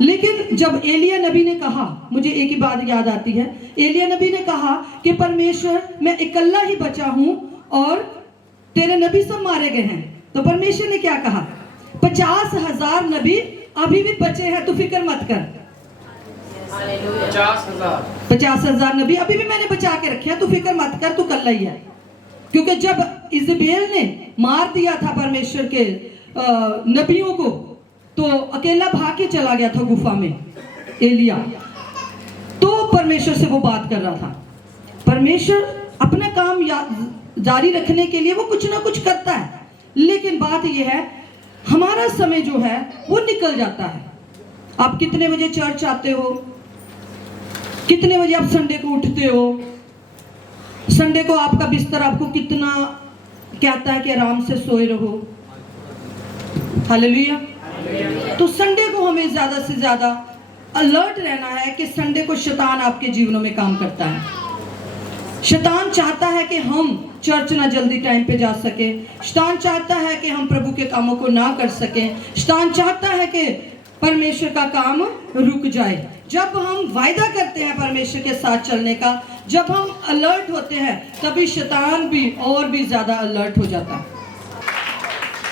लेकिन जब एलिया नबी ने कहा, मुझे एक ही बात याद आती है, एलिया नबी ने कहा कि परमेश्वर मैं इकल्ला ही बचा हूं और तेरे नबी सब मारे गए हैं, तो परमेश्वर ने क्या कहा, 50,000 नबी अभी भी बचे हैं, तू फिक्र मत कर। 50,000 नबी अभी भी मैंने बचा के रखे हैं, तू फिक्र मत कर, तू कल्ला ही है। क्योंकि जब इज़बेल ने मार दिया था परमेश्वर के नबियों को, तो अकेला भाग के चला गया था गुफा में एलिया, तो परमेश्वर से वो बात कर रहा था। परमेश्वर अपना काम जारी रखने के लिए वो कुछ ना कुछ करता है, लेकिन बात ये है हमारा समय जो है वो निकल जाता है। आप कितने बजे चर्च आते हो, कितने बजे आप संडे को उठते हो, संडे को आपका बिस्तर आपको कितना कहता है कि आराम से सोए रहो। हालेलुया। तो संडे को हमें ज्यादा से ज्यादा अलर्ट रहना है कि संडे को शैतान आपके जीवनों में काम करता है। शैतान चाहता है कि हम चर्च ना जल्दी टाइम पे जा सके, शैतान चाहता है कि हम प्रभु के कामों को ना कर सके, शैतान चाहता है कि परमेश्वर का काम रुक जाए। जब हम वायदा करते हैं परमेश्वर के साथ चलने का, जब हम अलर्ट होते हैं, तभी शैतान भी और भी ज्यादा अलर्ट हो जाता है।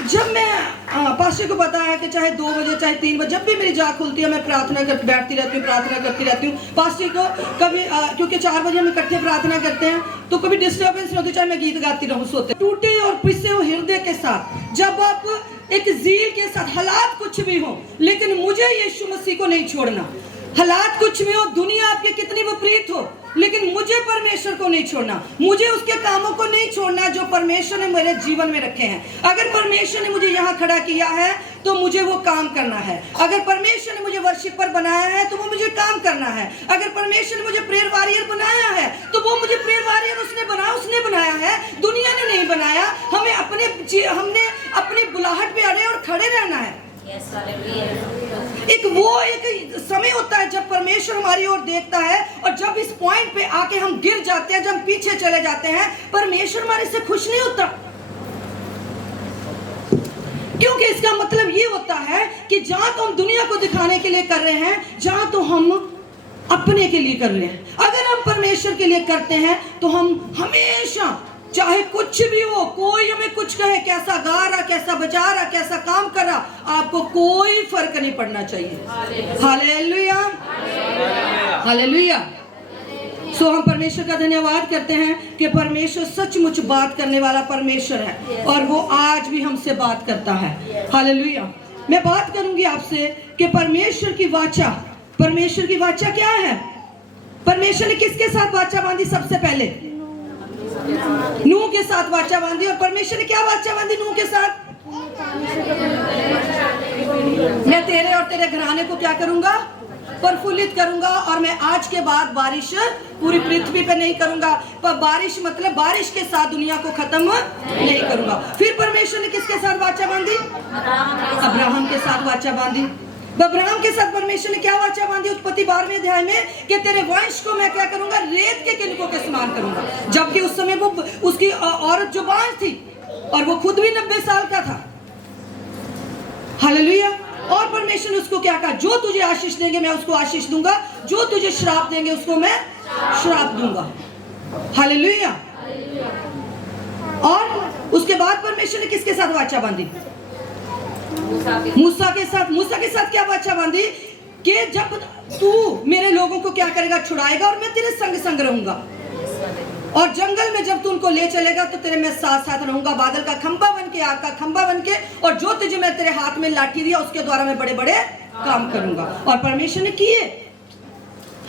जब मैं पास्टर को पता है कि चाहे 2 बजे चाहे 3 बजे, जब भी मेरी जाग खुलती है मैं प्रार्थना करती बैठती रहती हूँ, प्रार्थना करती रहती हूँ। पास्टर को कभी क्योंकि 4 बजे हम इकट्ठे प्रार्थना करते हैं, तो कभी डिस्टर्बेंस नहीं होती, चाहे मैं गीत गाती रहूँ सोते। टूटे और पिसे हुए हृदय के साथ, जब आप एक ज़ील के साथ, हालात कुछ भी हो, लेकिन मुझे यीशु मसीह को नहीं छोड़ना। हालात कुछ भी हो, दुनिया आपके कितनी विपरीत हो, लेकिन मुझे परमेश्वर को नहीं छोड़ना, मुझे उसके कामों को नहीं छोड़ना जो परमेश्वर ने मेरे जीवन में रखे हैं। अगर परमेश्वर ने मुझे यहाँ खड़ा किया है तो मुझे वो काम करना है। अगर परमेश्वर ने मुझे वर्शिपर बनाया है तो वो मुझे काम करना है। अगर परमेश्वर ने मुझे प्रेयर वॉरियर बनाया है तो वो मुझे प्रेयर वॉरियर उसने बनाया है, दुनिया ने नहीं बनाया। हमने अपनी बुलाहट पे अड़े और खड़े रहना है। एक समय होता है जब परमेश्वर हमारी ओर देखता है, और जब इस पॉइंट पे आके हम गिर जाते हैं, जब हम पीछे चले जाते हैं, परमेश्वर हमारे से खुश नहीं होता। क्योंकि इसका मतलब ये होता है कि जहां तो हम दुनिया को दिखाने के लिए कर रहे हैं, जहां तो हम अपने के लिए कर रहे हैं। अगर हम परमेश्वर के लिए करते हैं तो हम हमेशा, चाहे कुछ भी हो, कोई हमें कुछ कहे, कैसा गा रहा, कैसा बजा रहा, कैसा काम कर रहा, आपको कोई फर्क नहीं पड़ना चाहिए। Hallelujah, hallelujah. सो हम परमेश्वर का धन्यवाद करते हैं कि परमेश्वर सचमुच बात करने वाला परमेश्वर है, और वो आज भी हमसे बात करता है। हालेलुया। मैं बात करूंगी आपसे कि परमेश्वर की वाचा, परमेश्वर की वाचा क्या है। परमेश्वर ने किसके साथ वाचा बांधी? सबसे पहले नूह के साथ वाचा बांधी। और परमेश्वर ने क्या वाचा बांधी नूह के साथ? मैं तेरे और तेरे घराने को क्या करूंगा? प्रफुल्लित करूंगा, और मैं आज के बाद बारिश पूरी पृथ्वी पे नहीं करूंगा। पर बारिश मतलब बारिश के साथ दुनिया को खत्म नहीं करूंगा। फिर परमेश्वर ने किसके साथ वाचा बांधी? अब्राहम के साथ वाचा बांधी। अब्राहम के साथ परमेश्वर ने क्या वाचा बांधी? उत्पत्ति 12वें अध्याय में कि तेरे वंश को मैं क्या करूंगा? रेत के किनकों के समान करूंगा। जबकि उस समय वो उसकी औरत जुबान थी, और वो खुद भी 90 साल का था। हालेलुया। और परमेश्वर ने उसको क्या कहा? जो तुझे आशीष देंगे मैं उसको आशीष दूंगा, जो तुझे श्राप देंगे उसको मैं श्राप दूंगा। हालेलुया। और उसके बाद परमेश्वर ने किसके साथ वाचा बांधी? मूसा के साथ। मूसा के साथ क्या वाचा बांधी? कि जब तू मेरे लोगों को क्या करेगा? छुड़ाएगा, और मैं तेरे संग संग रहूंगा, और जंगल में जब तू उनको ले चलेगा तो तेरे मैं साथ साथ रहूंगा, बादल का खंभा बन के, आग का खंभा बन के, और जो तुझे मैं तेरे हाथ में लाठी दिया उसके द्वारा मैं बड़े बड़े काम करूंगा। और परमेश्वर ने किए।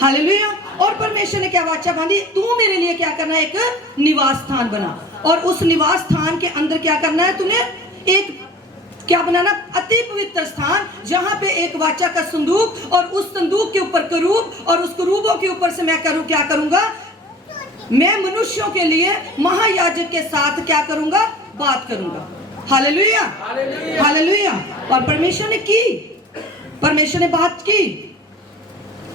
हालेलुया। और परमेश्वर ने क्या वाचा बांधी? तू मेरे लिए क्या करना है? एक निवास स्थान बना, और उस निवास स्थान के अंदर क्या करना है? तूने एक क्या बनाना? अति पवित्र स्थान, जहां पे एक वाचा का संदूक, और उस संदूक के ऊपर करूब, और उस करूबों के ऊपर से मैं क्या करूंगा? मैं मनुष्यों के लिए महायाजक के साथ क्या करूंगा? बात करूंगा। Hallelujah, hallelujah. और परमेश्वर ने की, परमेश्वर ने बात की,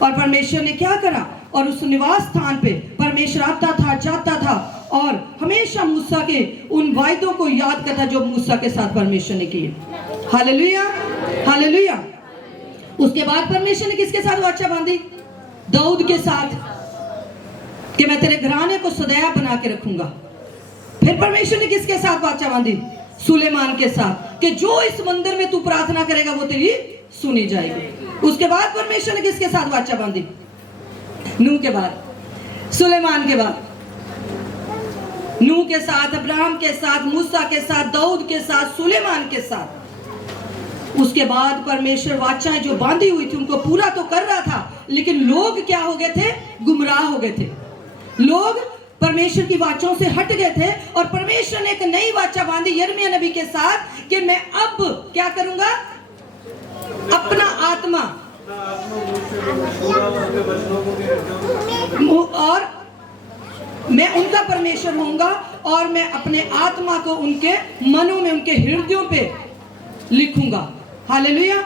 और परमेश्वर ने क्या करा? और उस निवास स्थान पे परमेश्वर आता था, जाता था, और हमेशा मूसा के उन वायदों को याद करता जो मूसा के साथ परमेश्वर ने किए। Hallelujah, hallelujah. उसके बाद परमेश्वर ने किसके साथ वाचा बांधी? दाऊद के साथ, कि मैं तेरे घराने को सदैव बना के रखूंगा। फिर परमेश्वर ने किसके साथ वाचा बांधी? सुलेमान के साथ, कि जो इस मंदिर में तू प्रार्थना करेगा वो तेरी सुनी जाएगी। उसके बाद परमेश्वर ने किसके साथ वाचा बांधी? नूह के बाद, सुलेमान के बाद, नूह के साथ, अब्राहम के साथ, मूसा के साथ, दाऊद के साथ, सुलेमान के साथ। उसके बाद परमेश्वर वाचाएं जो बांधी हुई थी उनको पूरा तो कर रहा था, लेकिन लोग क्या हो गए थे? गुमराह हो गए थे। लोग परमेश्वर की वाचाओं से हट गए थे और परमेश्वर ने एक नई वाचा बांधी यिर्मयाह नबी के साथ कि मैं अब क्या करूंगा? अपना आत्मा और मैं उनका परमेश्वर होऊंगा और मैं अपने आत्मा को उनके मनों में, उनके हृदयों पे लिखूंगा। हालेलुया।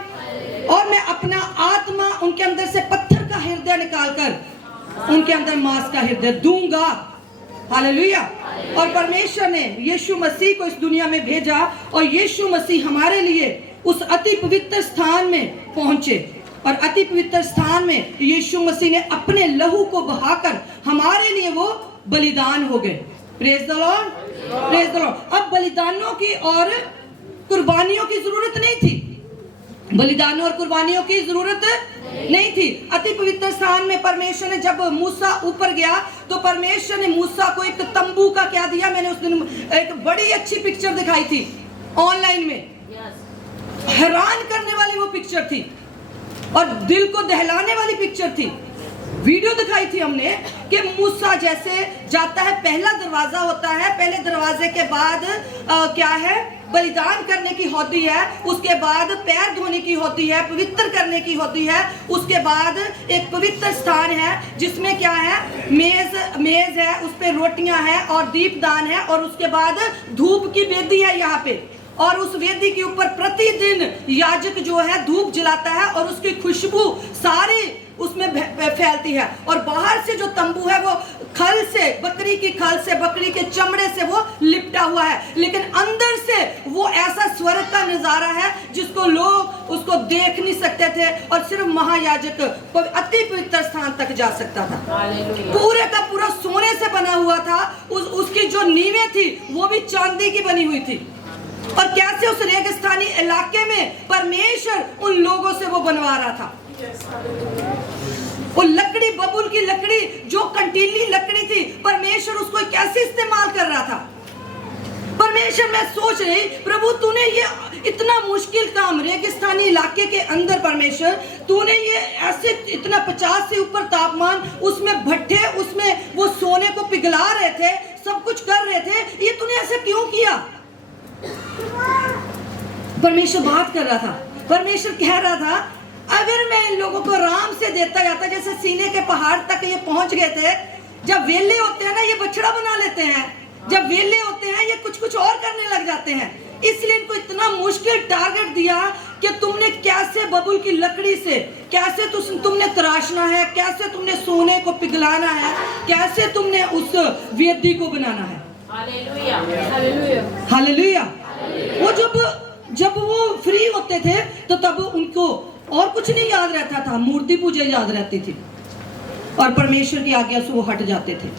और मैं अपना आत्मा उनके अंदर से पत्थर का हृदय निकालकर उनके अंदर मांस का हृदय दूंगा। हालेलुया। और परमेश्वर ने यीशु मसीह को इस दुनिया में भेजा और यीशु मसीह हमारे लिए उस अति पवित्र स्थान में पहुंचे और अति पवित्र स्थान में यीशु मसीह ने अपने लहू को बहाकर हमारे लिए वो बलिदान हो गए। Praise the Lord, praise the Lord. अब बलिदानों की और कुर्बानियों की जरूरत नहीं थी, बलिदानों और कुर्बानियों की जरूरत नहीं थी। अति पवित्र स्थान में परमेश्वर ने जब मूसा ऊपर गया तो परमेश्वर ने मूसा को एक तंबू का क्या दिया? मैंने उस दिन एक बड़ी अच्छी पिक्चर दिखाई थी ऑनलाइन में, हैरान करने वाली वो पिक्चर थी और दिल को दहलाने वाली पिक्चर थी। वीडियो दिखाई थी हमने कि मूसा जैसे जाता है, पहला दरवाजा होता है, पहले दरवाजे के बाद क्या है? बलिदान करने की होती है, उसके बाद पैर धोने की होती है, पवित्र करने की होती है, उसके बाद एक पवित्र स्थान है जिसमें क्या है? मेज है, उस पे रोटियां हैं और दीपदान है और उसके बाद धूप की वेदी है यहाँ पे, और उस वेदी के ऊपर प्रतिदिन याजक जो है धूप जलाता है और उसकी खुशबू सारी उसमें फैलती है। और बाहर से जो तंबू है वो खल से, बकरी की खल से, बकरी के चमड़े से वो लिपटा हुआ है, लेकिन अंदर से वो ऐसा स्वर्ग का नजारा है जिसको लोग उसको देख नहीं सकते थे और सिर्फ महायाजक अति पवित्र स्थान तक जा सकता था। पूरे का पूरा सोने से बना हुआ था, उसकी जो नींवें थी वो भी चांदी की बनी हुई थी। और कैसे उस रेगिस्तानी इलाके में परमेश्वर उन लोगों से वो बनवा रहा था। वो लकड़ी, बबूल की लकड़ी, जो कंटीली लकड़ी थी, परमेश्वर उसको कैसे इस्तेमाल कर रहा था। परमेश्वर, मैं सोच रही प्रभु तूने ये इतना मुश्किल काम रेगिस्तानी इलाके के अंदर, परमेश्वर तूने ये ऐसे इतना 50 से ऊपर तापमान, उसमें भट्ठे, उसमें वो सोने को पिघला रहे थे, सब कुछ कर रहे थे, ये तूने ऐसा क्यों किया? परमेश्वर बात कर रहा था, परमेश्वर कह रहा था अगर मैं इन लोगों को आराम से देता जाता, जैसे सीने के पहाड़ तक ये पहुंच गए थे, जब वेले होते हैं ना ये बछड़ा बना लेते हैं, जब वेले होते हैं ये कुछ कुछ और करने लग जाते हैं, इसलिए इनको इतना मुश्किल टारगेट दिया कि तुमने कैसे बबूल की लकड़ी से कैसे तुमने तराशना है, कैसे तुमने सोने को पिघलाना है, कैसे तुमने उस वेदी को बनाना है। Hallelujah, hallelujah. वो जब वो फ्री होते थे तो तब उनको और कुछ नहीं याद रहता था, मूर्ति पूजा याद रहती थी और परमेश्वर की आज्ञा से वो हट जाते थे।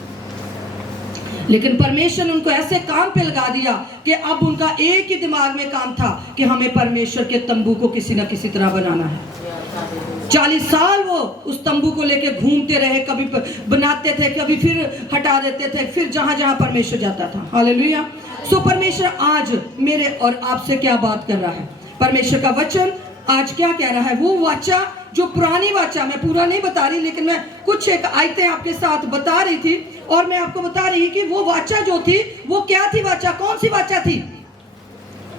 लेकिन परमेश्वर ने उनको ऐसे काम पे लगा दिया कि अब उनका एक ही दिमाग में काम था कि हमें परमेश्वर के तंबू को किसी न किसी तरह बनाना है। 40 साल वो उस तंबू को लेके घूमते रहे, कभी बनाते थे, कभी फिर हटा देते थे, फिर जहां जहां परमेश्वर जाता था। हालेलुया। सो परमेश्वर आज मेरे और आपसे क्या बात कर रहा है? परमेश्वर का वचन आज क्या कह रहा है? वो वाचा जो पुरानी वाचा, मैं पूरा नहीं बता रही, लेकिन मैं कुछ एक आयतें आपके साथ बता रही थी और मैं आपको बता रही कि वो वाचा जो थी वो क्या थी? वाचा कौन सी वाचा थी?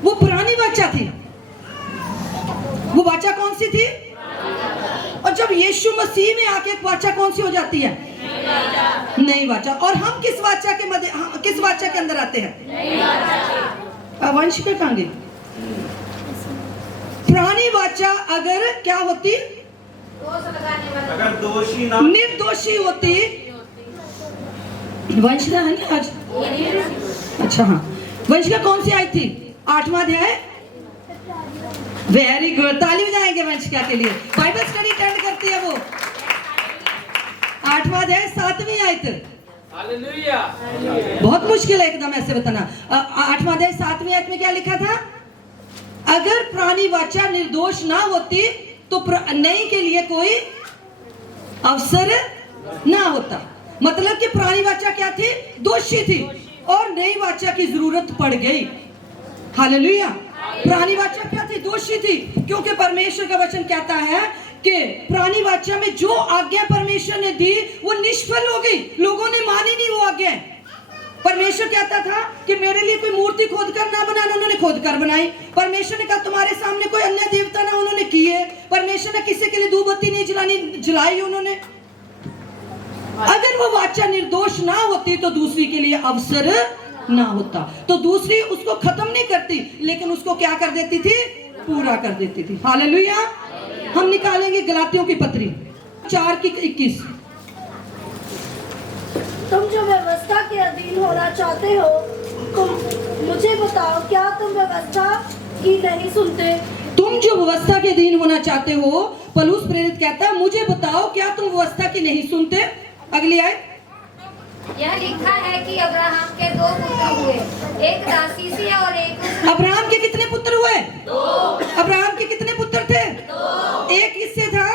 वो पुरानी वाचा थी। वो वाचा कौन सी थी? और जब यीशु मसीह में आके वाचा कौन सी हो जाती है? नई वाचा। और हम किस वाचा के मध्य, किस वाचा के अंदर आते हैं? वंश के कांगे। पुरानी वाचा अगर क्या होती? अगर दोषी ना, निर्दोषी होती। वंशिका है ना आज? अच्छा हाँ, वंशिका कौन सी आई थी? 8वां अध्याय वेरी गुड, ताली बजाएंगे वंशिका के लिए। बाइबल स्टडी अटेंड करती है वो। 8वां अध्याय 7वीं आयत। हालेलुया। बहुत मुश्किल है एकदम ऐसे बताना। 8वां अध्याय 7वीं आयत में क्या लिखा था? अगर पुरानी वाचा निर्दोष ना होती तो नई के लिए कोई अवसर ना होता। मतलब कि पुरानी वाचा क्या थी? दोषी थी, और नई वाचा की जरूरत पड़ गई। हालेलुया। पुरानी वाचा क्या थी? दोषी थी, क्योंकि परमेश्वर का वचन कहता है कि पुरानी वाचा में जो आज्ञा परमेश्वर ने दी वो निष्फल हो गई, लोगों ने मानी नहीं वो आज्ञा। परमेश्वर कहता था कि मेरे लिए कोई मूर्ति खोद कर ना बनाना, उन्होंने खोद कर बनाई। परमेश्वर ने कहा तुम्हारे सामने कोई अन्य देवता ना, उन्होंने किए। परमेश्वर ने किसी के लिए धूप बत्ती नहीं जलाई उन्होंने। अगर वो वाचा निर्दोष ना होती तो दूसरी के लिए अवसर ना होता। तो दूसरी उसको खत्म नहीं करती, लेकिन उसको क्या कर देती थी? पूरा कर देती थी। हालेलुया। हम निकालेंगे गलातियों की पत्री 4:21। तुम जो व्यवस्था के अधीन होना चाहते हो, तुम मुझे बताओ, क्या तुम व्यवस्था की नहीं सुनते? तुम जो व्यवस्था के अधीन होना चाहते हो, पौलुस प्रेरित कहता है मुझे बताओ क्या तुम व्यवस्था की नहीं सुनते? अगली आयत। यह लिखा है कि अब्राहम के 2 पुत्र हुए, एक दासी से और एक। अब्राहम के कितने पुत्र हुए? 2। अब्राहम के कितने पुत्र थे? 2। एक किससे था?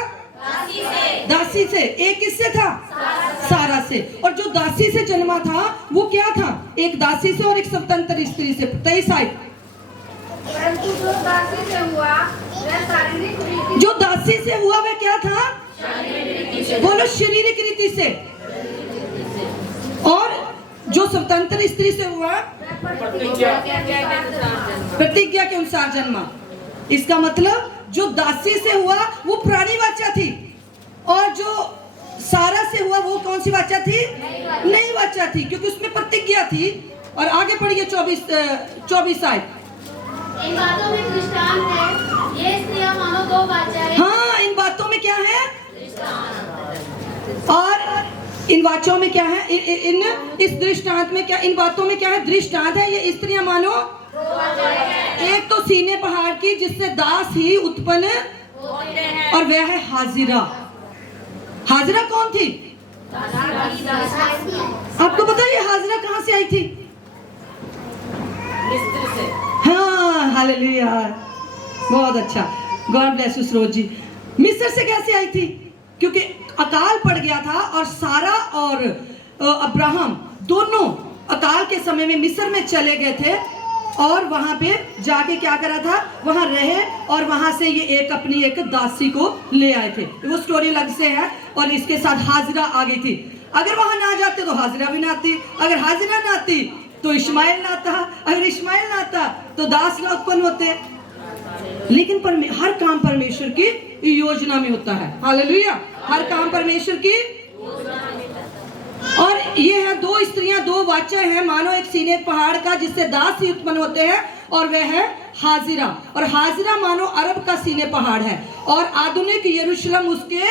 दासी से। एक किससे था? सारा से। और जो दासी से जन्मा था वो क्या था? एक दासी से और एक स्वतंत्र स्त्री से। 23 आयत। परंतु जो दासी से हुआ वह शारीरिक रीति। जो दासी से हुआ वह क्या था? बोलो, शारीरिक रीति से। और जो स्वतंत्र स्त्री से हुआ प्रतिज्ञा के अनुसार जन्मा। इसका मतलब जो दासी से हुआ वो पुरानी वाचा थी, और जो सारा से हुआ वो कौन सी वाचा थी? नई वाचा थी, क्योंकि उसमें प्रतिज्ञा थी। और आगे पढ़िए 24 आयत। इन बातों में दृष्टांत है, ये स्त्रियां मानो 2 वाचाएं। हाँ, इन बातों में क्या है? और इन वाचों में क्या है? इस दृष्टांत में क्या? इन बातों में क्या है? दृष्टांत है। ये स्त्रियां मानो एक तो सीने पहाड़ की, जिससे दास ही उत्पन्न, और वह है हाजिरा। हाजिरा कौन थी? आपको पता है ये हाजिरा कहां से आई थी? हाँ, हालेलुया, बहुत अच्छा, God bless you Saroj ji. मिस्र से कैसे आई थी? क्योंकि अकाल पड़ गया था, और सारा और अब्राहम दोनों अकाल के समय में मिस्र में चले गए थे, और वहां पे जाके क्या करा था? वहां रहे, और वहां से ये अपनी एक दासी को ले आए थे। वो स्टोरी अलग से है, और इसके साथ हाजिरा आ गई थी। अगर वहां ना जाते तो हाजिरा भी ना आती, अगर हाजिरा ना आती तो इश्माइल ना आता, अगर इश्माइल ना आता तो दास ना उत्पन्न होते। लेकिन हर काम परमेश्वर की योजना में होता है। हालेलुया। हर काम परमेश्वर की। और ये है 2 स्त्रियां, 2 वाचा हैं, मानो एक सीने पहाड़ का, जिससे दास ही उत्पन्न होते हैं, और वह है हाजिरा। और हाजिरा मानो अरब का सीने पहाड़ है, और आधुनिक यरूशलेम उसके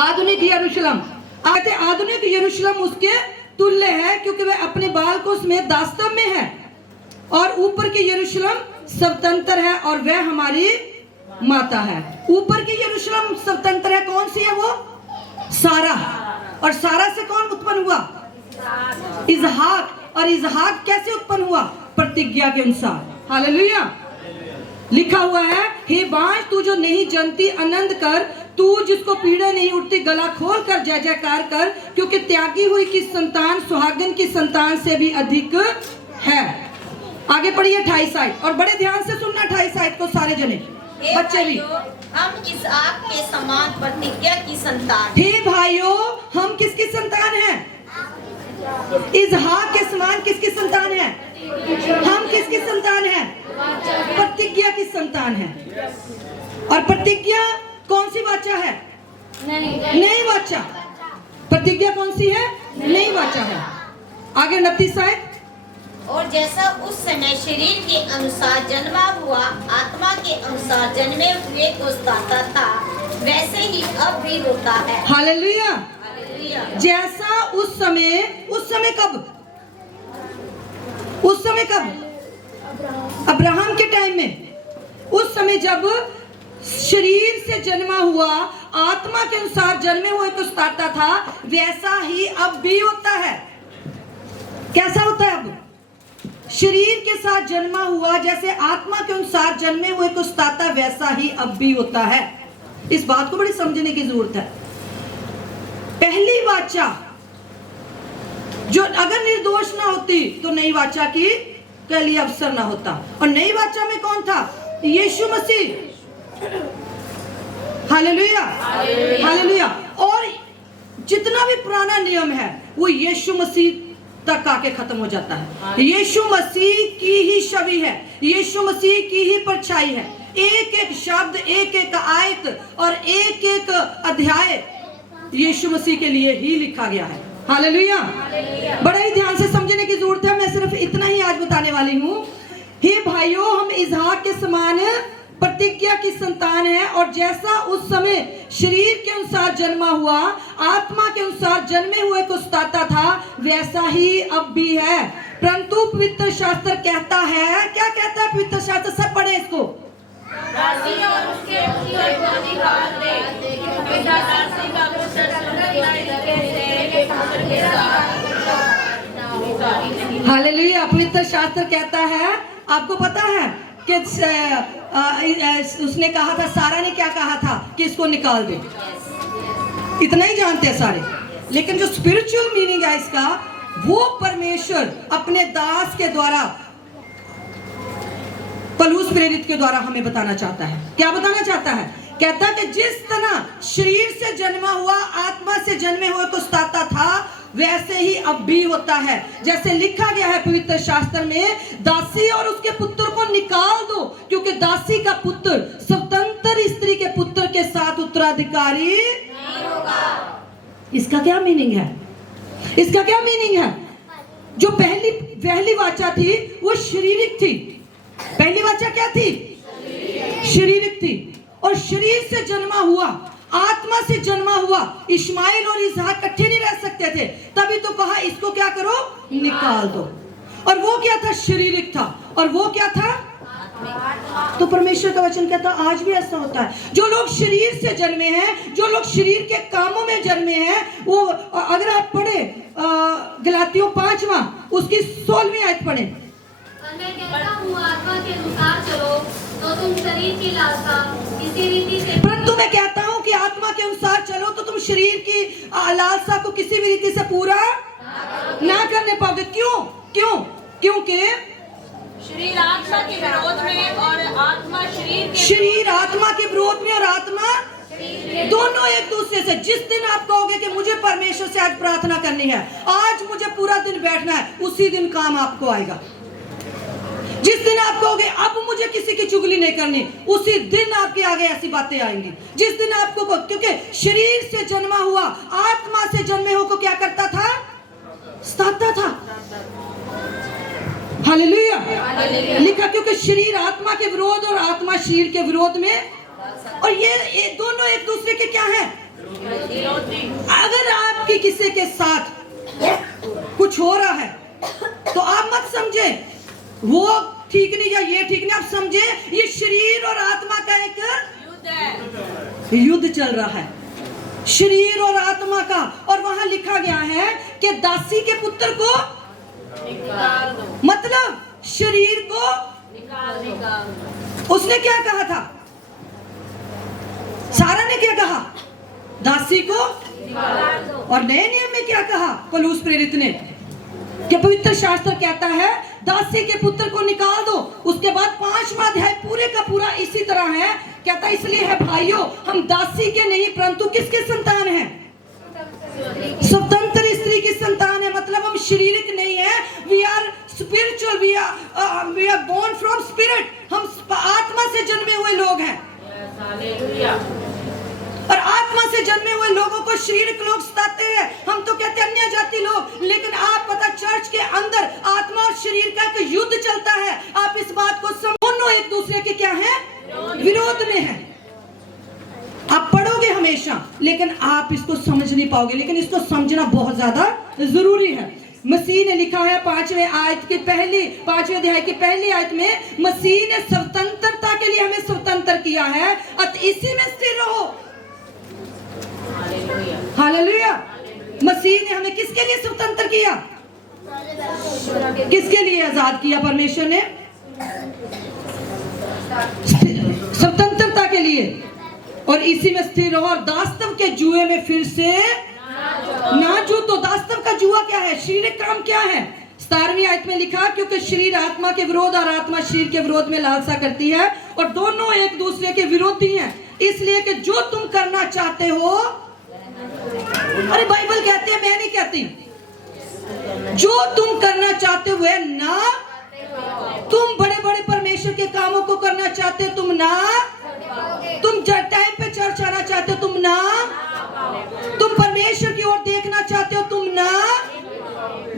आधुनिक यरूशलेम उसके तुल्य है, क्योंकि वह अपने बाल को समेत दास्तव में है, और ऊपर के यरूशलेम स्वतंत्र है, और वह हमारी माता है। ऊपर की यरूशलेम स्वतंत्र है, कौन सी है वो? सारा। और सारा से कौन उत्पन्न हुआ? इजहाक। और इजहाक कैसे उत्पन्न हुआ? प्रतिज्ञा के अनुसार। हालेलुया। लिखा हुआ है, हे बांझ तू जो नहीं जनती आनंद कर, तू जिसको पीड़े नहीं उठती गला खोल कर जय जयकार कर, क्योंकि त्यागी हुई की संतान सुहागन की संतान से भी अधिक है। आगे पढ़िए 28 आयत, और बड़े ध्यान से सुनना 28 आयत को सारे जने, बच्चे भी। हम इसहाक के समान प्रतिज्ञा की संतान। हे भाइयों, हम किसकी संतान हैं? इजहाक के समान किसकी संतान है? हम किसकी संतान हैं? प्रतिज्ञा की संतान है। और प्रतिज्ञा कौन सी वाचा है? नई वाचा। प्रतिज्ञा कौन सी है? नई वाचा है। आगे 29 आयत। और जैसा उस समय शरीर के अनुसार जन्मा हुआ आत्मा के अनुसार जन्मे हुए को सताता था, वैसे ही अब भी होता है। हालेलुया। हालेलुया। जैसा उस समय कब? उस समय कब? अब्राहम के टाइम में। उस समय जब शरीर से जन्मा हुआ आत्मा के अनुसार जन्मे हुए को सताता था, वैसा ही अब भी होता है। कैसा होता है? अब शरीर के साथ जन्मा हुआ जैसे आत्मा के अनुसार जन्मे हुए को सताता, वैसा ही अब भी होता है। इस बात को बड़ी समझने की जरूरत है। पहली वाचा जो अगर निर्दोष ना होती तो नई वाचा की के लिए अवसर ना होता। और नई वाचा में कौन था? यीशु मसीह। Hallelujah, hallelujah. और जितना भी पुराना नियम है वो यीशु मसीह तक आके खत्म हो जाता है। यीशु मसीह की ही छवि है, यीशु मसीह की ही परछाई है। एक एक शब्द, एक एक आयत और एक एक अध्याय यीशु मसीह के लिए ही लिखा गया है। हालेलुया। बड़ा ही ध्यान से समझने की जरूरत है। मैं सिर्फ इतना ही आज बताने वाली हूँ। हे भाइयों, हम इसहाक के समान प्रतिज्ञा की संतान है, और जैसा उस समय शरीर के अनुसार जन्मा हुआ आत्मा के अनुसार जन्मे हुए को सताता था, वैसा ही अब भी है। परंतु पवित्र शास्त्र कहता है, क्या कहता है पवित्र शास्त्र? सब पढ़े इसको। हालेलुया। पवित्र शास्त्र कहता है, आपको पता है कि उसने कहा था, सारा ने क्या कहा था कि इसको निकाल दे। इतना ही जानते हैं सारे, लेकिन जो स्पिरिचुअल मीनिंग है इसका, वो परमेश्वर अपने दास के द्वारा, पौलुस प्रेरित के द्वारा हमें बताना चाहता है। क्या बताना चाहता है? कहता है कि जिस तरह शरीर से जन्मा हुआ आत्मा से जन्मे हुए को सताता था, वैसे ही अब भी होता है। जैसे लिखा गया है पवित्र शास्त्र में, दासी और उसके पुत्र को निकाल दो, क्योंकि दासी का पुत्र स्वतंत्र स्त्री के पुत्र के साथ उत्तराधिकारी नहीं होगा। इसका क्या मीनिंग है? इसका क्या मीनिंग है? जो पहली वाचा थी वो शारीरिक थी। पहली वाचा क्या थी? शारीरिक थी। और शरीर से जन्मा हुआ, आत्मा से जन्मा हुआ इस्माइल और इसहाक इकट्ठे नहीं रह सकते थे, तभी तो कहा इसको क्या करो? निकाल दो। और वो क्या था? शारीरिक था। और वो क्या था? तो परमेश्वर का वचन कहता है आज भी ऐसा होता है। जो लोग शरीर से जन्मे हैं, जो लोग शरीर के कामों में जन्मे हैं, वो अगर आप पढ़े गलातियों 5वां उसकी 16वीं आयत पढ़े। मैं कहता हूँ आत्मा के अनुसार चलो तो तुम शरीर की लालसा किसी रीति से, परंतु मैं कहता हूँ कि आत्मा के अनुसार चलो तो तुम शरीर की लालसा को किसी भी रीति से पूरा ना करने पाओगे। क्यों? क्यों? क्योंकि शरीर आत्मा के विरोध में और आत्मा शरीर आत्मा के विरोध में और आत्मा दोनों एक दूसरे से। जिस दिन आप कहोगे कि मुझे परमेश्वर से आज प्रार्थना करनी है, आज मुझे पूरा दिन बैठना है, उसी दिन काम आपको आएगा। जिस दिन आप कहोगे अब मुझे किसी की चुगली नहीं करनी, उसी दिन आपके आगे ऐसी बातें आएंगी। जिस दिन आपको, क्योंकि शरीर से जन्मा हुआ आत्मा से जन्मे हो को क्या करता था? सताता था। हालेलुया। लिखा, क्योंकि शरीर आत्मा के विरोध और आत्मा शरीर के विरोध में, और ये दोनों एक दूसरे के क्या है? अगर आपकी किसी के साथ कुछ हो रहा है तो आप मत समझे वो ठीक नहीं या ये ठीक नहीं, आप समझे ये शरीर और आत्मा का एक युद्ध चल रहा है, शरीर और आत्मा का। और वहां लिखा गया है कि दासी के पुत्र को निकाल दो, मतलब शरीर को निकाल। उसने क्या कहा था? सारा ने क्या कहा? दासी को निकाल दो। और नए नियम में क्या कहा पौलुस प्रेरित ने? कि पवित्र शास्त्र कहता है दासी के पुत्र को निकाल दो। उसके बाद 5वां अध्याय पूरे का पूरा इसी तरह है। कहता इसलिए है भाइयों, हम दासी के नहीं परंतु किसके संतान हैं? स्वतंत्र स्त्री की संतान है। मतलब हम शारीरिक नहीं है, we are spiritual, we are born from spirit. हम आत्मा से जन्मे हुए लोग हैं। और आत्मा से जन्मे हुए लोगों को शारीरिक लोग सताते हैं। हम तो कहते हैं अन्य जाति लोग, लेकिन आप पता चर्च के अंदर आत्मा और शरीर का एक युद्ध चलता है। आप इस बात को दोनों एक दूसरे के क्या है? विरोध में है। आप पढ़ोगे हमेशा, लेकिन आप इसको समझ नहीं पाओगे। लेकिन इसको समझना बहुत ज्यादा जरूरी है। मसीह ने लिखा है 5वें अध्याय की पहली आयत में, मसीह ने स्वतंत्रता के लिए हमें स्वतंत्र किया है, अतः इसी में स्थिर रहो। हालेलुया। मसीह ने हमें किसके लिए स्वतंत्र किया? किसके लिए आजाद किया परमेश्वर ने? स्वतंत्रता के लिए, और इसी में स्थिर रहो और दास्तव के जुए में फिर से ना जो। तो दास्तव का जुआ क्या है? शारीरिक काम क्या है? 17वीं आयत में लिखा, क्योंकि शरीर आत्मा के विरोध और आत्मा शरीर के विरोध में लालसा करती है और दोनों एक दूसरे के विरोधी हैं, इसलिए कि जो तुम करना चाहते हो, अरे बाइबल कहती है, मैं नहीं कहती, जो तुम करना चाहते हो ना, तुम बड़े बड़े परमेश्वर के कामों को करना चाहते हो, तुम ना, तुम टाइम पे चर्च आना चाहते हो, तुम ना, तुम परमेश्वर की ओर देखना चाहते हो, तुम ना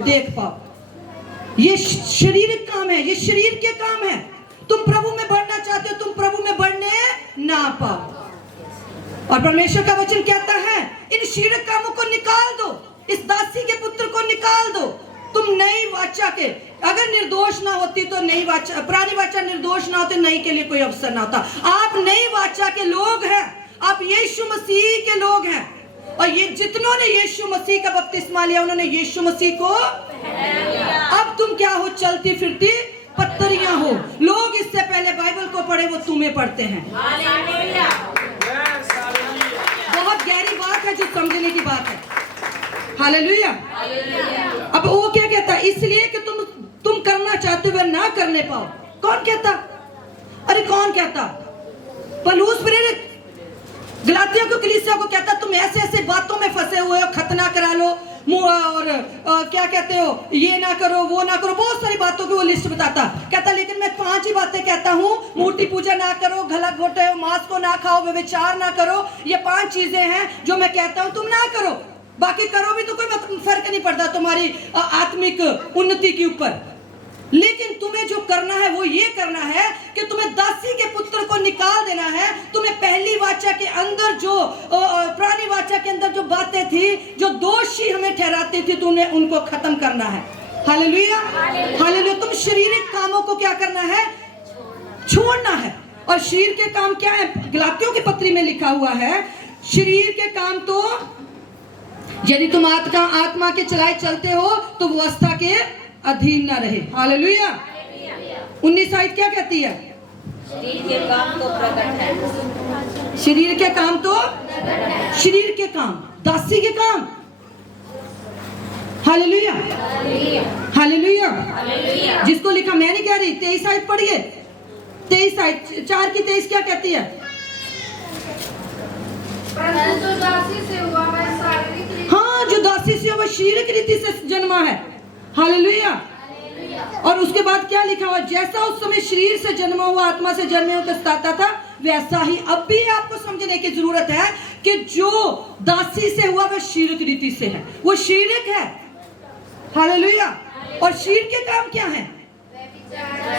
देख पाओ। ये शारीरिक काम है, ये शरीर के काम है। तुम प्रभु में बढ़ना चाहते हो, तुम प्रभु में बढ़ने ना पाओ। और परमेश्वर का वचन कहता है, इन शारीरिक कामों को निकाल दो, इस दासी के पुत्र को निकाल दो। तुम नई वाचा के, अगर निर्दोष ना होती तो नई वाचा, पुरानी वाचा निर्दोष ना होती, नई के लिए कोई अवसर ना होता। आप नई वाचा के लोग हैं, आप यीशु मसीह के लोग हैं, और ये जितनों ने यीशु मसीह का बपतिस्मा लिया, उन्होंने यीशु मसीह को। अब तुम क्या हो? चलती फिरती पत्थरियां हो। लोग इससे पहले बाइबल को पढ़े, वो तुम्हें पढ़ते हैं। बहुत गहरी बात है, जो समझने की बात है। हालेलुया। अब वो क्या कहता है? इसलिए कि तुम करना चाहते हुए ना करने पाओ। कौन कहता? अरे कौन कहता? पौलुस प्रेरित गलातियों को, कलीसिया को कहता, तुम ऐसे ऐसे बातों में फंसे हुए हो, खतना करा लो, और क्या कहते हो, ये ना करो, वो ना करो, बहुत सारी बातों की वो लिस्ट बताता। कहता लेकिन मैं 5 ही बातें कहता हूँ, मूर्ति पूजा ना करो, गला घोटे, मांस को ना खाओ, व्यभिचार ना करो, ये 5 चीजें हैं जो मैं कहता हूँ तुम ना करो। बाकी करो भी तो कोई फर्क नहीं पड़ता तुम्हारी आत्मिक उन्नति के ऊपर। लेकिन तुम्हें जो करना है वो ये करना है कि तुम्हें दासी के पुत्र को निकाल देना है। तुम्हें पहली वाचा के अंदर जो पुरानी वाचा के अंदर जो बातें थी, जो दोषी हमें ठहराती थी, तुम्हें उनको खत्म करना है। Hallelujah, hallelujah. तुम शारीरिक कामों को क्या करना है? छोड़ना है। और शरीर के काम क्या है? गलातियों की पत्री में लिखा हुआ है, शरीर के काम तो, यदि तुम आत्मा के चलाए चलते हो तो व्यवस्था के अधीन ना रहे। हालेलुया। 19 आयत क्या कहती है? शरीर के काम तो प्रकट है। शरीर के काम तो, शरीर के काम, दासी के काम। Hallelujah, hallelujah. जिसको लिखा, मैं नहीं कह रही, 23 आयत पढ़िए। 23 आयत 4 की 23 क्या कहती है? जो दासी से हुआ वह शारीरिक रीति, हाँ, जो दासी से हुआ शारीरिक रीति से जन्मा है। हालेलुया। और उसके बाद क्या लिखा हुआ? जैसा उस समय शरीर से जन्मा हुआ आत्मा से जन्मे हुए कहता था, वैसा ही अब भी आपको समझने की जरूरत है कि जो दासी से हुआ वह शारीरिक रीति से है, वो शारीरिक है। हालेलुया। और शरीर के काम क्या है?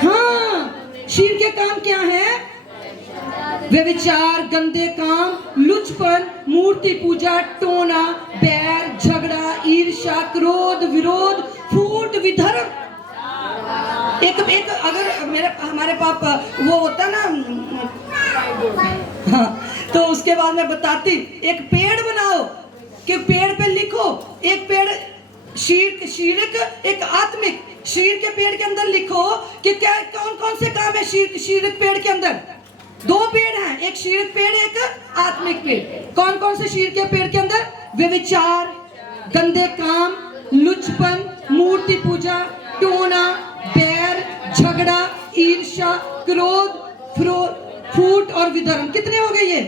हाँ, शरीर के काम क्या है? व्यभिचार, गंदे काम, लुचपन, मूर्ति पूजा, टोना, बैर, झगड़ा, ईर्ष्या, क्रोध, विरोध, फूट, विधर्म। एक अगर हमारे पाप वो होता ना, हाँ, तो उसके बाद मैं बताती, एक पेड़ बनाओ कि पेड़ पे लिखो, एक पेड़ शारीरिक, एक आत्मिक। शरीर के पेड़ के अंदर लिखो कि क्या कौन कौन से काम है शारीरिक पेड़ के अंदर। 2 पेड़ हैं, एक शारीरिक पेड़, एक आत्मिक पेड़। कौन कौन से शरीर के पेड़ के अंदर? व्यभिचार, गंदे काम, लुचपन, मूर्ति पूजा, टोना, बैर, झगड़ा, ईर्ष्या, क्रोध, फूट और विधर्म। कितने हो गए ये?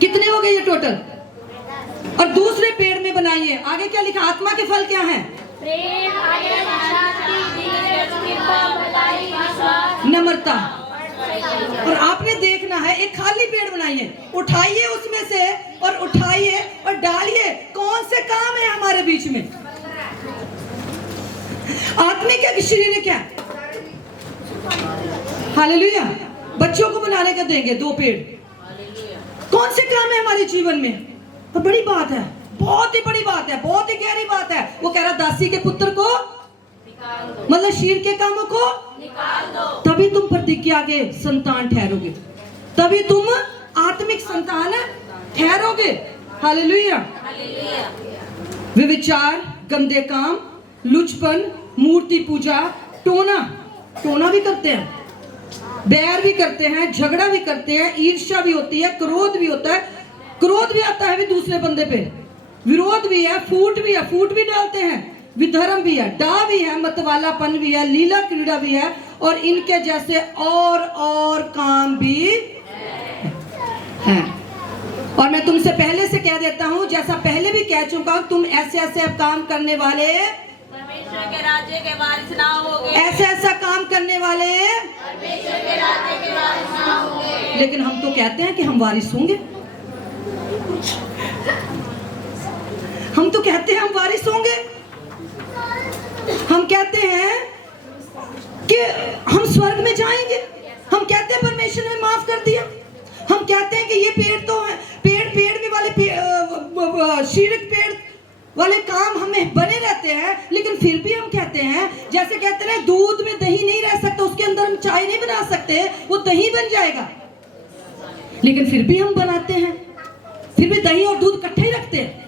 कितने हो गए ये टोटल? और दूसरे पेड़ में बनाइए। आगे क्या लिखा? आत्मा के फल क्या हैं? प्रेम, आनंद, शांति, धीरज, कृपा, भलाई, विश्वास, नम्रता। और आपने देखना है, एक खाली पेड़ बनाइए, उठाइए उसमें से और उठाइए और डालिए। कौन से काम है हमारे बीच में? आत्मिक है कि शारीरिक है? हालेलुया। बच्चों को बनाने का देंगे 2 पेड़। कौन से काम है हमारे जीवन में? तो बड़ी बात है। बहुत ही बड़ी बात है, बहुत ही गहरी बात है। वो कह रहा दासी के पुत्र को मतलब शरीर के कामों को निकाल दो, तभी तुम प्रतिज्ञा के संतान ठहरोगे, तभी तुम आत्मिक संतान ठहरोगे। हालेलुया। व्यभिचार, गंदे काम, लुचपन, मूर्ति पूजा, टोना भी करते हैं, बैर भी करते हैं, झगड़ा भी करते हैं, ईर्ष्या भी होती है, क्रोध भी होता है, क्रोध भी आता है भी दूसरे बंदे पे, विरोध भी है, फूट भी डालते हैं, विधर्म भी है, डा भी है, मतवालापन भी है, लीला क्रीड़ा भी है, और इनके जैसे और काम भी है। और मैं तुमसे पहले से कह देता हूं, जैसा पहले भी कह चुका हूं, तुम ऐसे काम करने वाले परमेश्वर के राज्य के वारिस ना होगे। ऐसा काम करने वाले परमेश्वर के राज्य के वारिस ना होगे। लेकिन हम तो कहते हैं कि हम वारिस होंगे, हम तो कहते हैं हम वारिस होंगे, हम कहते हैं कि हम स्वर्ग में जाएंगे, हम कहते हैं परमेश्वर ने माफ कर दिया, हम कहते हैं कि ये पेड़ तो है, पेड़ में वाले शीरक पेड़ वाले काम हमें बने रहते हैं, लेकिन फिर भी हम कहते हैं, जैसे कहते हैं दूध में दही नहीं रह सकता, उसके अंदर हम चाय नहीं बना सकते, वो दही बन जाएगा, लेकिन फिर भी हम बनाते हैं, फिर भी दही और दूध इकट्ठे ही रखते हैं।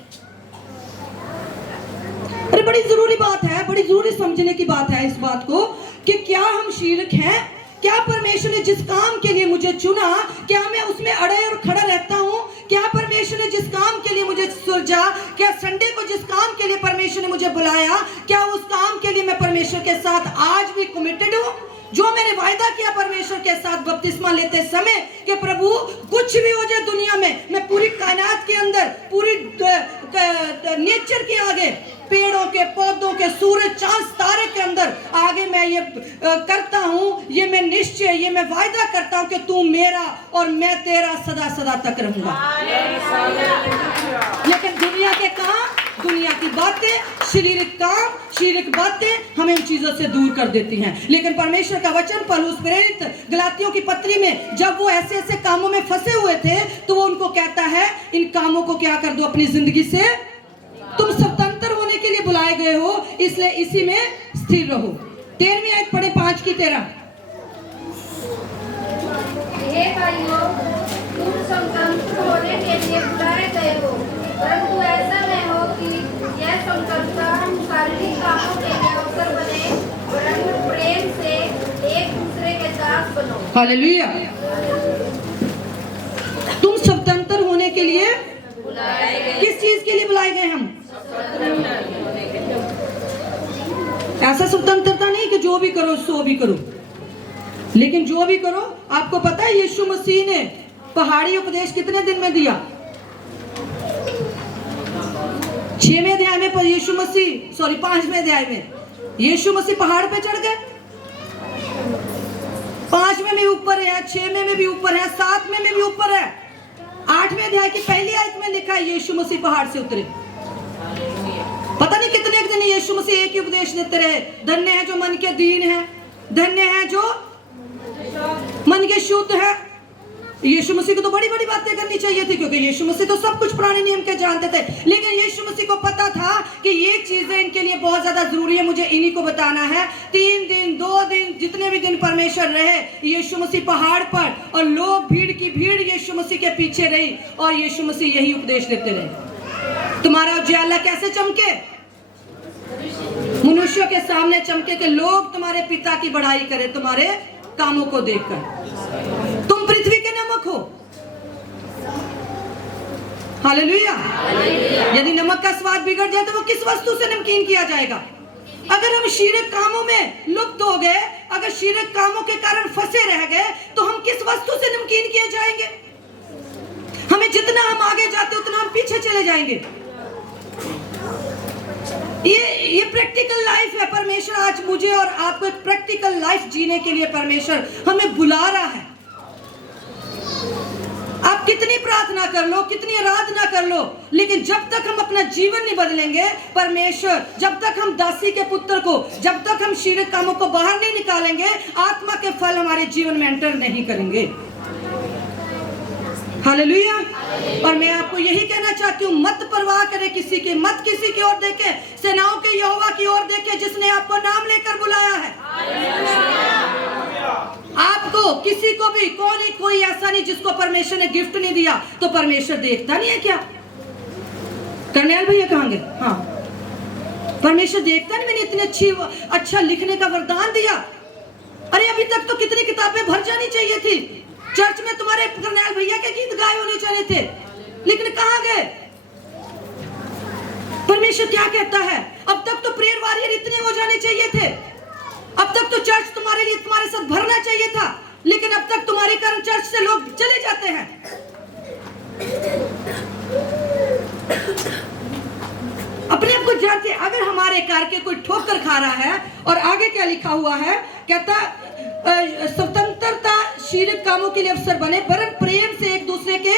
अरे बड़ी जरूरी बात है, बड़ी जरूरी समझने की बात है इस बात को कि क्या हम शीरक हैं? क्या परमेश्वर ने जिस काम के लिए मुझे चुना, क्या मैं उसमें अड़े और खड़ा रहता हूँ? क्या परमेश्वर ने जिस काम के लिए मुझे सुलझा, क्या संडे को जिस काम के लिए परमेश्वर ने मुझे बुलाया, क्या उस काम के लिए मैं परमेश्वर के साथ आज भी कमिटेड हूँ? जो मैंने वायदा किया परमेश्वर के साथ बपतिस्मा लेते समय कि प्रभु कुछ भी हो जाए दुनिया में, मैं पूरी कायनात के अंदर, पूरी नेचर के आगे, पेड़ों के, पौधों के, सूरज, चांद, तारे के अंदर आगे मैं ये करता हूँ, ये मैं निश्चय, ये मैं वायदा करता हूँ कि तू मेरा और मैं तेरा सदा सदा तक रहूंगा। लेकिन दुनिया के काम, दुनिया की बातें, शारीरिक काम, शारीरिक बातें हमें उन चीजों से दूर कर देती हैं। लेकिन परमेश्वर का वचन पौलुस प्रेरित गलातियों की पत्री में जब वो ऐसे कामों में फंसे हुए थे, तो वो उनको कहता है इन कामों को क्या कर दो अपनी जिंदगी से, तुम स्वतंत्र होने के लिए बुलाए गए हो, इसलिए इसी में स्थिर रहो। 13वीं आयत पढ़े 5 की 13। हे भाइयों, तुम स्वतंत्र होने के लिए बुलाए गए हो, परंतु ऐसा न हो कि यह स्वतंत्रता शारीरिक कामों के लिए अवसर बने, परंतु प्रेम से एक दूसरे के दास बनो। हालेलुया। तुम स्वतंत्र होने के लिए किस चीज के लिए बुलाए गए? हम ऐसा स्वतंत्रता नहीं कि जो भी करो सो भी करो, लेकिन जो भी करो, आपको पता है यीशु मसीह ने पहाड़ी उपदेश कितने दिन में दिया? 6वें अध्याय में पर यीशु मसीह, 5वें अध्याय में यीशु मसीह पहाड़ पे चढ़ गए। 5वें में भी ऊपर है, 6वें में भी ऊपर है, 7वें में भी ऊपर है। 8वें अध्याय की पहली आयत में लिखा है यीशु मसीह पहाड़ से उतरे। पता नहीं कितने दिन यीशु मसीह एक ही उपदेश देते रहे, धन्य है जो मन के दीन है, धन्य है जो मन के शुद्ध है। यीशु मसीह को तो बड़ी बड़ी बातें करनी चाहिए थी, क्योंकि यीशु मसीह तो सब कुछ पुराने नियम के जानते थे, लेकिन यीशु मसीह को पता था कि ये चीजें इनके लिए बहुत ज्यादा जरूरी है, मुझे इन्हीं को बताना है। 3 दिन 2 दिन जितने भी दिन परमेश्वर रहे यीशु मसीह पहाड़ पर, और लोग भीड़ की भीड़ यीशु मसीह के पीछे रही, और यीशु मसीह यही उपदेश देते रहे। तुम्हारा उजाला कैसे चमके? मनुष्यों के सामने चमके कि लोग तुम्हारे पिता की बड़ाई करें तुम्हारे कामों को देखकर। तुम पृथ्वी के नमक हो। हालेलुया। यदि नमक का स्वाद बिगड़ जाए तो वो किस वस्तु से नमकीन किया जाएगा? अगर हम शारीरिक कामों में लुप्त हो गए, अगर शारीरिक कामों के कारण फंसे रह गए, तो हम किस वस्तु से नमकीन किए जाएंगे? हमें जितना हम आगे जाते उतना हम पीछे चले जाएंगे। ये प्रैक्टिकल लाइफ है। परमेश्वर आज मुझे और आपको एक प्रैक्टिकल लाइफ जीने के लिए परमेश्वर हमें बुला रहा है। आप कितनी प्रार्थना कर लो, कितनी आराधना कर लो, लेकिन जब तक हम अपना जीवन नहीं बदलेंगे, परमेश्वर जब तक हम दासी के पुत्र को, जब तक हम शारीरिक कामों को बाहर नहीं निकालेंगे, आत्मा के फल हमारे जीवन में एंटर नहीं करेंगे। हालेलुया। और मैं आपको यही कहना चाहती हूँ, मत परवाह करे किसी की, मत किसी की ओर देखे, सेनाओं के यहोवा की ओर देखे जिसने आपको नाम लेकर बुलाया है। आपको किसी को भी कोई ऐसा नहीं जिसको परमेश्वर ने गिफ्ट नहीं दिया, तो परमेश्वर देखता नहीं है क्या? करनेल भैया कहाँ गए? हाँ, परमेश्वर देखता नहीं, मैंने इतने अच्छा लिखने का वरदान दिया, अरे अभी तक तो कितनी किताबें भर जानी चाहिए थी, चर्च में तुम्हारे करनेल भैया के गीत गाए होने चाहिए थे, लेकिन कहाँ गए? परमेश्वर क्या कहता है? अब तक तो प्रेयर वॉरियर इतने हो जाने चाहिए थे, अब तक तो चर्च तुम्हारे लिए तुम्हारे साथ भरना चाहिए था, लेकिन अब तक तुम्हारे कारण चर्च से लोग चले जाते हैं। अपने आप को जांचे, अगर हमारे करके कोई ठोकर खा रहा है, और आगे क्या लिखा हुआ है, कहता स्वतंत्रता शारीरिक कामों के लिए अवसर बने, वरन प्रेम से एक दूसरे के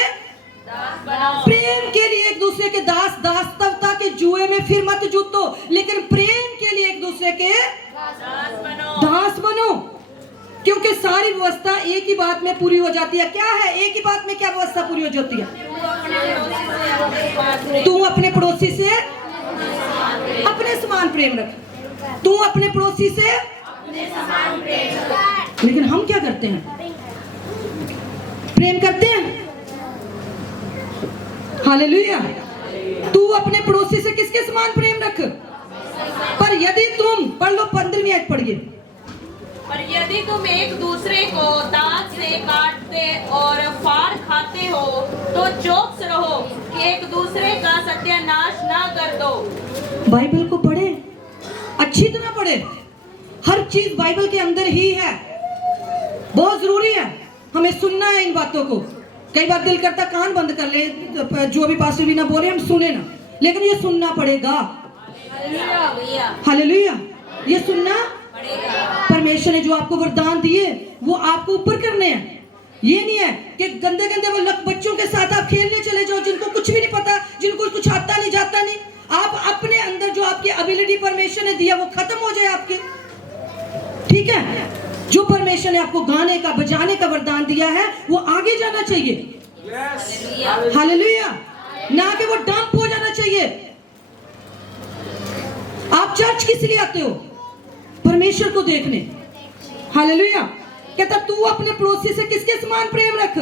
प्रेम के लिए एक दूसरे के दासता के जुए में फिर मत जूतो, लेकिन प्रेम के लिए एक दूसरे के दास बनो, क्योंकि सारी व्यवस्था एक ही बात में पूरी हो जाती है। क्या है एक ही बात में क्या व्यवस्था पूरी हो जाती है? तू अपने पड़ोसी से अपने समान प्रेम रख, तू अपने पड़ोसी से लेकिन हम क्या करते हैं? प्रेम करते हैं? हालेलुया। तू अपने पड़ोसी से किसके समान प्रेम रख, पर यदि तुम पढ़ लो 15वीं आयत पढ़िए, पर यदि तुम एक दूसरे को दांत से काटते और फाड़ खाते हो तो चौकस रहो कि एक दूसरे का सत्यानाश ना कर दो। बाइबल को पढ़े, अच्छी तरह पढ़े, हर चीज बाइबल के अंदर ही है, बहुत जरूरी है, हमें सुनना है इन बातों को। कई बार दिल करता कान बंद कर ले, जो भी पास्टर भी ना बोले हम सुने ना, लेकिन ये सुनना पड़ेगा। हालेलुया, ये सुनना परमेश्वर ने जो आपको वरदान दिए वो आपको ऊपर करने हैं। ये नहीं है कि गंदे गंदे वो बच्चों के साथ आप खेलने चले जाओ जिनको कुछ भी नहीं पता, जिनको कुछ आता नहीं जाता नहीं। आप अपने अंदर जो आपकी एबिलिटी परमेश्वर ने दिया वो खत्म हो जाए आपके, ठीक है? जो परमेश्वर ने आपको गाने का बजाने का वरदान दिया है वो आगे जाना चाहिए। हालेलुया, ना कि वो डंप हो जाना चाहिए। आप चर्च किस लिए आते हो? परमेश्वर को देखने। हालेलुया। कहता तू अपने पड़ोसी से किसके समान प्रेम रख?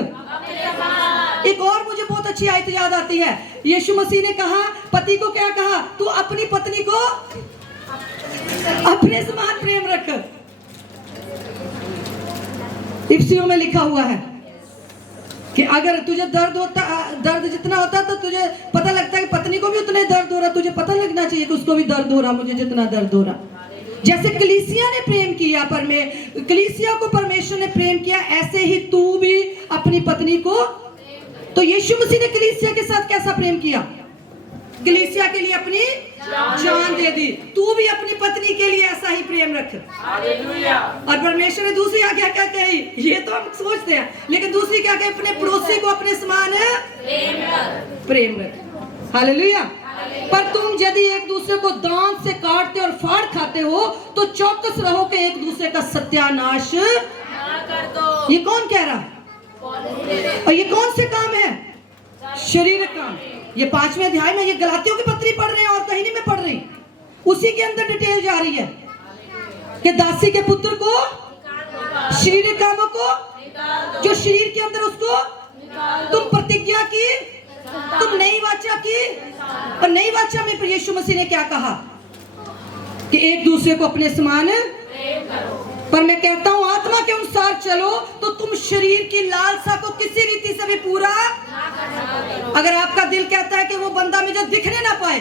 एक और मुझे बहुत अच्छी आयत याद आती है, यीशु मसीह ने कहा, पति को क्या कहा? तू अपनी पत्नी को अपने समान प्रेम रख। इफ्सियों में लिखा हुआ है कि अगर तुझे दर्द जितना होता तो तुझे पता लगता है कि पत्नी को भी उतना ही दर्द हो रहा, तुझे पता लगना चाहिए कि उसको भी दर्द हो रहा, मुझे जितना दर्द हो रहा। जैसे कलीसिया ने प्रेम किया, कलीसिया को परमेश्वर ने प्रेम किया, ऐसे ही तू भी अपनी पत्नी को। तो यीशु मसीह ने कलीसिया के साथ कैसा प्रेम किया? कलीसिया के लिए अपनी जान दे दी। तू भी अपनी पत्नी के लिए ऐसा ही प्रेम रख। और परमेश्वर ने दूसरी आज्ञा क्या कही? ये तो हम सोचते हैं, लेकिन दूसरी क्या कही? अपने पड़ोसी को अपने समान प्रेम रख। हालेलुया। पर तुम यदि एक दूसरे को दांत से काटते और फाड़ खाते हो तो चौकस रहो कि एक दूसरे का सत्यानाश ना कर दो। ये कौन कह रहा? और ये कौन से काम है? शारीरिक काम। ये 5वें अध्याय में, ये गलातियों की पत्री पढ़ रहे हैं और कहीं नहीं मैं पढ़ रही, उसी के अंदर डिटेल जा रही है कि दासी के पुत्र को शारीरिक कामों को, जो शरीर के अंदर, उसको तुम प्रतिज्ञा की, तुम नई वाचा की। और नई वाचा में यीशु मसीह ने क्या कहा? कि एक दूसरे को अपने समान पर मैं कहता हूं आत्मा के अनुसार चलो तो तुम शरीर की लालसा को किसी रीति से भी पूरा। अगर आपका दिल कहता है कि वो बंदा मुझे दिखने ना पाए,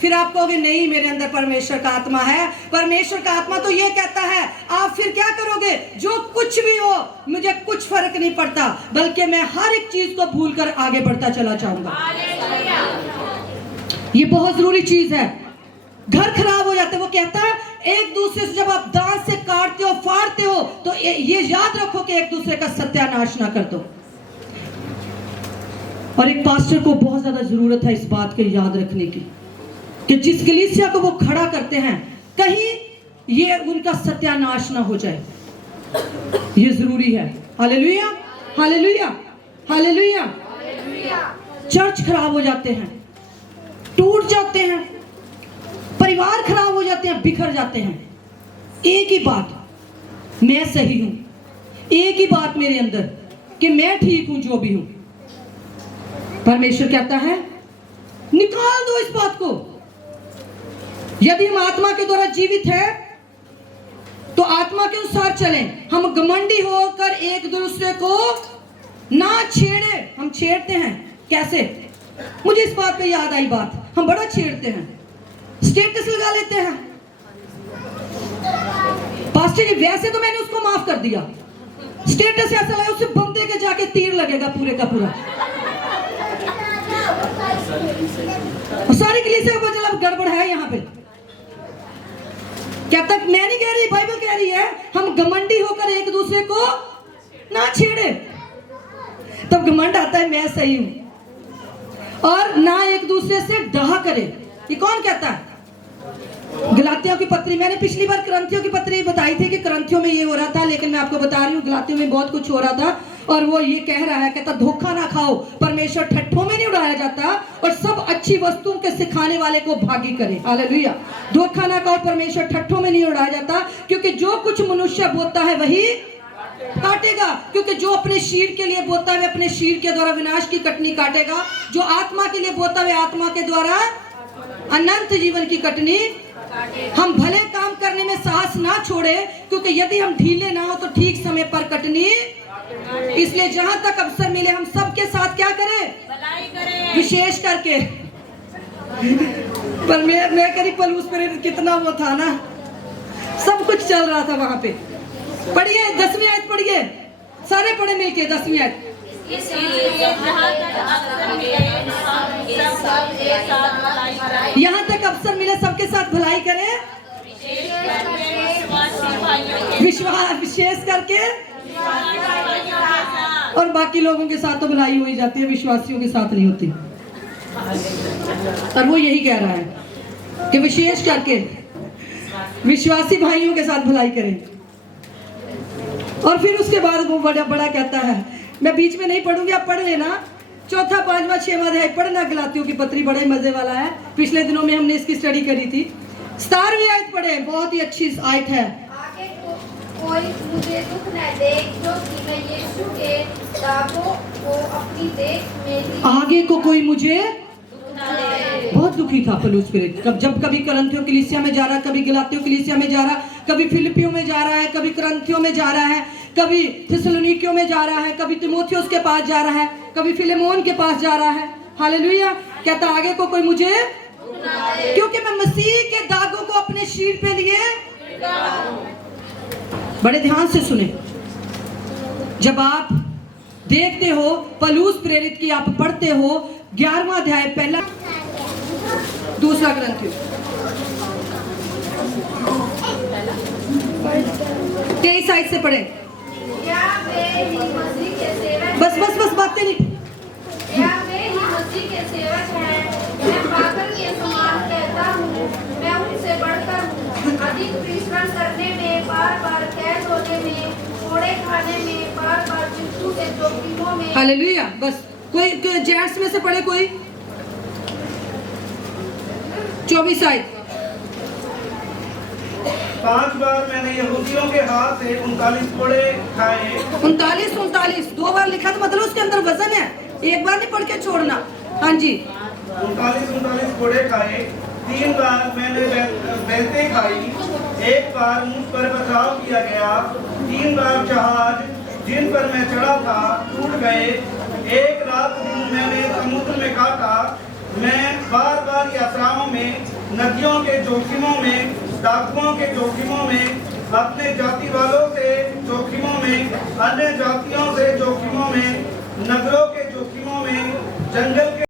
फिर आप कहोगे नहीं मेरे अंदर परमेश्वर का आत्मा है। परमेश्वर का आत्मा तो ये कहता है, आप फिर क्या करोगे? जो कुछ भी हो मुझे कुछ फर्क नहीं पड़ता, बल्कि मैं हर एक चीज को भूलकर आगे बढ़ता चला जाऊंगा। ये बहुत जरूरी चीज है। घर खराब हो जाते, वो कहता है एक दूसरे से जब आप दांत से काटते हो, फाड़ते हो, तो ये याद रखो कि एक दूसरे का सत्यानाश ना कर दो। और एक पास्टर को बहुत ज्यादा जरूरत है इस बात को याद रखने की कि जिस कलीसिया को वो खड़ा करते हैं, कहीं ये उनका सत्यानाश ना हो जाए। ये जरूरी है। Hallelujah, hallelujah, hallelujah. चर्च खराब हो जाते हैं, टूट जाते हैं, परिवार खराब हो जाते हैं, बिखर जाते हैं। एक ही बात, मैं सही हूं। एक ही बात मेरे अंदर कि मैं ठीक हूं जो भी हूं। परमेश्वर कहता है निकाल दो इस बात को। यदि हम आत्मा के द्वारा जीवित हैं तो आत्मा के अनुसार चलें। हम घमंडी होकर एक दूसरे को ना छेड़े। हम छेड़ते हैं कैसे? मुझे इस बात पे याद आई बात, हम बड़ा छेड़ते हैं, स्टेटस लगा लेते हैं। पास्टर जी वैसे तो मैंने उसको माफ कर दिया, स्टेटस ऐसा लगा उससे बंदे के जाके तीर लगेगा पूरे का पूरा। सारी कलीसिया को चल अब गड़बड़ है यहाँ पे। क्या तक मैं नहीं कह रही, बाइबल कह रही है हम घमंडी होकर एक दूसरे को ना छेड़े। तब घमंड आता है मैं सही हूं, और ना एक दूसरे से डहा करे। ये कौन कहता है? गलातियों की पत्री। मैंने पिछली बार करंथियों की पत्री बताई थी कि करंथियों में ये हो रहा था, लेकिन मैं आपको बता रही हूँ गलातियों में बहुत कुछ हो रहा था। और वो ये कह रहा है, कहता धोखा ना खाओ, परमेश्वर ठट्ठों में नहीं उड़ाया जाता, और सब अच्छी वस्तुओं के सिखाने वाले को भागी करे। हालेलुया। धोखा ना खाओ, परमेश्वर ठट्ठों में नहीं उड़ाया जाता, क्योंकि जो कुछ मनुष्य बोता है वही काटेगा। क्योंकि जो अपने शीर के लिए बोता है अपने शीर के द्वारा विनाश की कटनी काटेगा। जो आत्मा के लिए बोता है आत्मा के द्वारा अनंत जीवन की कटनी। हम भले काम करने में साहस ना छोड़े, क्योंकि यदि हम ढीले ना हो तो ठीक समय पर कटनी। इसलिए जहां तक अवसर मिले हम सबके साथ क्या करें? भलाई करें। विशेष करके पर मैं करी पलूस पर कितना वो था ना, सब कुछ चल रहा था वहां पे। पढ़िए 10वीं आयत पढ़िए, सारे पढ़े मिलके 10वीं आयत। यहाँ तक अवसर मिले सबके साथ भलाई करें, विशेष करके, और बाकी लोगों के साथ तो भलाई हो ही जाती है, विश्वासियों के साथ नहीं होती। और वो यही कह रहा है कि विशेष करके विश्वासी भाइयों के साथ भलाई करें। और फिर उसके बाद वो बड़ा कहता है, मैं बीच में नहीं पढ़ूंगी, आप पढ़ लेना। 4, 5, 6 अध्याय पढ़ना गलातियों की पत्री, बड़ा ही मजे वाला है। पिछले दिनों में हमने इसकी स्टडी करी थी। 17वीं आयत पढ़े, बहुत ही अच्छी आयत है। आगे कोई मुझे दुख न दे, क्योंकि मैं यीशु के दागों को अपनी देख में आगे को कोई मुझे बहुत दुखी था पलूस स्पिरिट। जब कभी करंथियों कलीसिया में जा रहा है, कभी गलातियों कलीसिया में जा रहा है, कभी फिलिपियों में जा रहा है, कभी करंथियों में जा रहा है, कभी थिस्सलुनीकियों में जा रहा है, कभी तिमोथियुस के पास जा रहा है, कभी फिलेमोन के पास जा रहा है। हालेलुया। कहता आगे को कोई मुझे, क्योंकि मैं मसीह के दागों को अपने शीर पे लिए। बड़े ध्यान से सुने, जब आप देखते हो पलूस प्रेरित की, आप पढ़ते हो 11वां अध्याय पहला दूसरा ग्रंथियों 23 आयत से पढ़े। क्या वे ही मसीह के सेवक? बस बातें नहीं। क्या वे ही मसीह के सेवक हैं? मैं पागल के समान कहता हूँ, मैं उनसे बढ़कर हूँ। अधिक परिश्रम करने में, बार-बार कैद होने में, कोड़े खाने में, बार-बार मृत्यु के जोखिमों में। हालेलुया। बस कोई जेंट्स में से पढ़े कोई 24 आयत। 5 बार मैंने यहूदियों के हाथ से 39 कोड़े खाए। 39 2 बार लिखा, तो मतलब उसके अंदर वजन है, एक बार नहीं पढ़ के छोड़ना। हाँ जी। 39 कोड़े खाए। 3 बार मैंने बेंतें खाई। 1 बार मुझ पर पथराव किया गया। 3 बार जहाज जिन पर मैं चढ़ा था टूट गए। 1 रात दिन मैंने समुद्र में काटा। मैं बार बार यात्राओं में, नदियों के जोखिमों में, डाकुओं के जोखिमों में, अपने जाति वालों से जोखिमों में, अन्य जातियों से जोखिमों में, नगरों के जोखिमों में, जंगल के